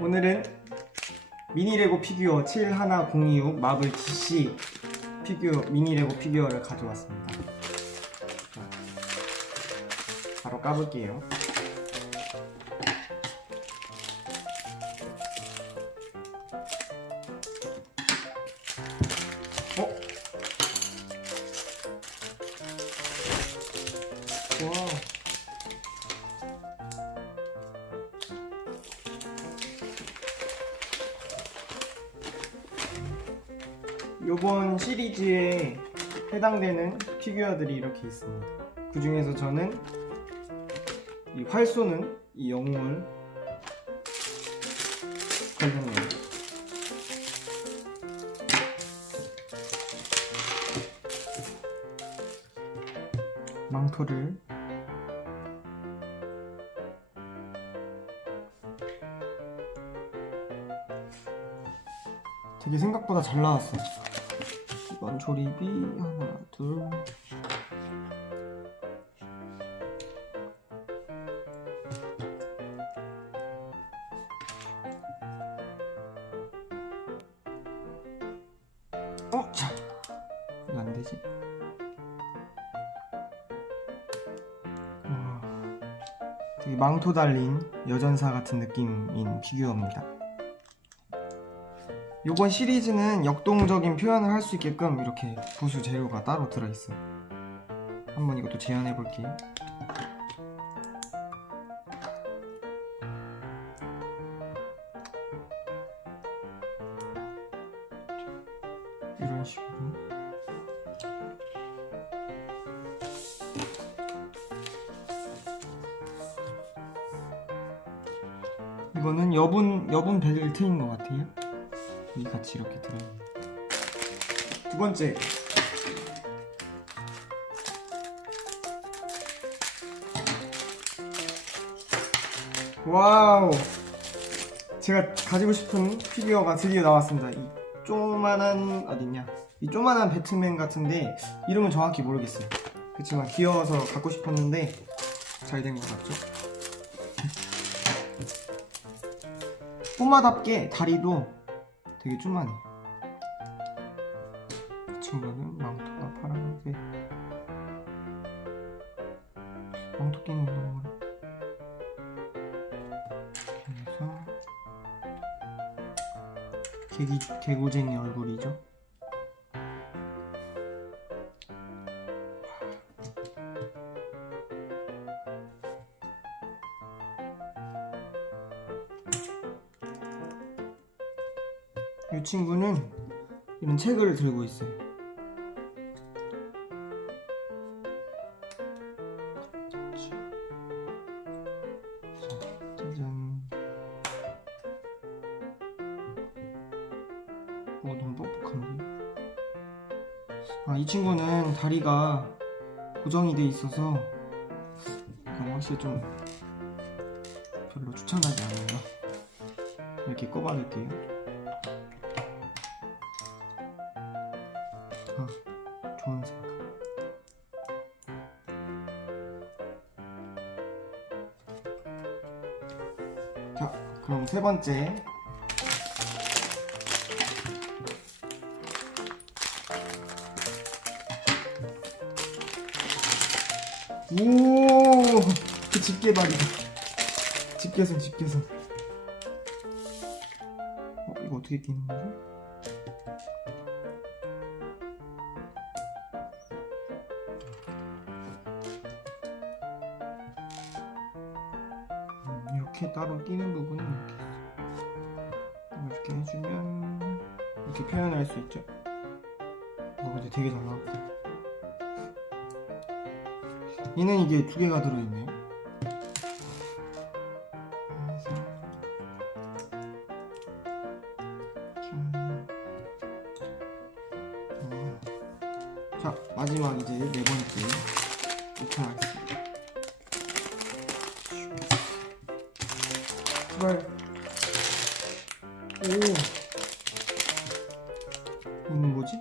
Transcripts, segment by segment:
오늘은 미니 레고 피규어 71026 마블 DC 피규어 미니 레고 피규어를 가져왔습니다. 바로 까볼게요. 어? 와. 요번 시리즈에 해당되는 피규어들이 이렇게 있습니다. 그 중에서 저는 이 활 쏘는 이 영웅을 관련해요. 망토를 되게 생각보다 잘 나왔어. 이번 조립이 하나, 둘. 어, 자, 이거 안 되지. 와, 되게 망토 달린 여전사 같은 느낌인 피규어입니다. 요번 시리즈는 역동적인 표현을 할 수 있게끔 이렇게 부수 재료가 따로 들어있어요. 한번 이것도 재현해 볼게요. 이런 식으로. 이거는 여분 여분 벨트인 것 같아요. 이 같이 이렇게 들어있는 두 번째 와우 제가 가지고 싶은 피규어가 드디어 나왔습니다 이 조만한 어딨냐 이 조만한 배트맨 같은데 이름은 정확히 모르겠어요 그렇지만 귀여워서 갖고 싶었는데 잘 된 것 같죠? 꼬마답게 다리도 되게 좀만해. 이 친구는 망토가 파란색. 개기 개구쟁이 얼굴이죠. 이 친구는 이런 책을 들고 있어요. 짜잔. 아, 이 친구는 다리가 고정이 돼 있어서 확실히 좀 별로 추천하지 않아요. 이렇게 꼽아줄게요. 아, 좋은 생각. 자, 그럼 세 번째. 오, 그 집게발이다. 집게선, 집게선. 어, 이거 어떻게 끼는 거지? 음, 이렇게 따로 끼는 부분이 이렇게. 이렇게 해주면 이렇게 표현할 수 있죠. 어, 근데 되게 잘 나왔다. 얘는 이게 두 개가 들어있네요. 자 마지막 이제 네 번째 오픈하겠습니다. 제발. 오. 이건 뭐지?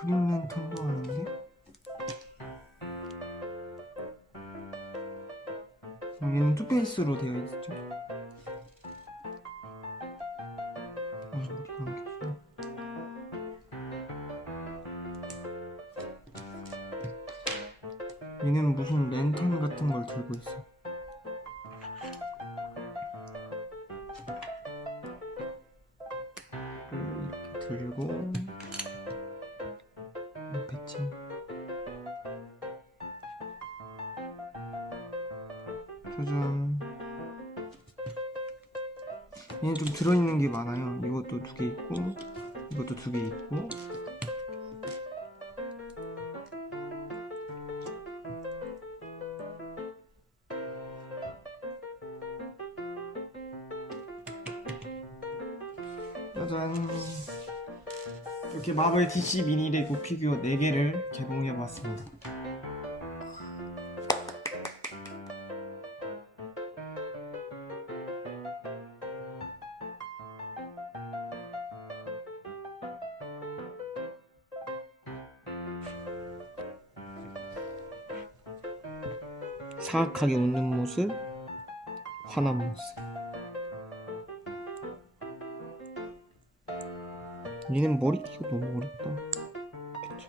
그린 랜턴도 아닌데? 어, 얘는 투페이스로 되어 있죠. 얘는 무슨 랜턴 같은 걸 들고 있어. 이렇게 들고 이 배치. 짜잔. 얘는 좀 들어있는 게 많아요. 이것도 두 개 있고, 이것도 두 개 있고. 이렇게 마블 DC 미니 레고 피규어 4개를 개봉해 봤습니다. 사악하게 웃는 모습, 화난 모습. 니는 머리띠가 너무 어렵다 그쵸.